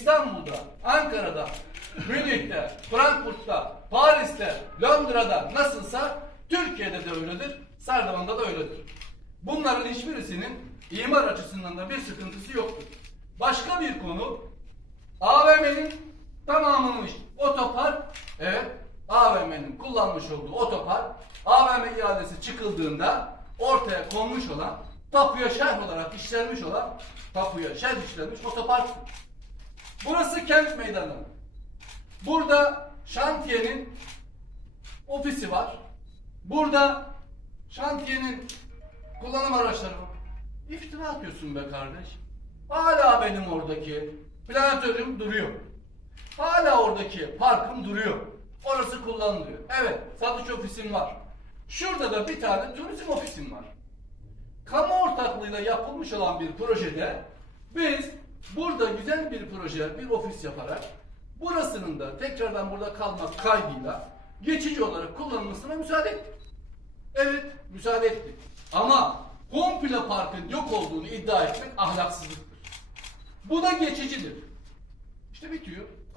İstanbul'da, Ankara'da, Münih'te, Frankfurt'ta, Paris'te, Londra'da nasılsa Türkiye'de de öyledir, Sardavan'da da öyledir. Bunların hiçbirisinin imar açısından da bir sıkıntısı yoktur. Başka bir konu AVM'nin tamamının otopark evet AVM'nin kullanmış olduğu otopark AVM iadesi çıkıldığında ortaya konmuş olan tapuya şerh olarak işlenmiş olan tapuya şerh işlenmiş otoparktır. Burası kent meydanı. Burada şantiyenin ofisi var. Burada şantiyenin kullanım araçları var. İftira atıyorsun be kardeş. Hala benim oradaki planetörüm duruyor. Hala oradaki parkım duruyor. Orası kullanılıyor. Evet, satış ofisim var. Şurada da bir tane turizm ofisim var. Kamu ortaklığıyla yapılmış olan bir projede biz burada güzel bir proje, bir ofis yaparak burasının da tekrardan burada kalmak kaydıyla geçici olarak kullanılmasına müsaade ettik. Evet, müsaade ettik. Ama komple parkın yok olduğunu iddia etmek ahlaksızlıktır. Bu da geçicidir. İşte bitiyor.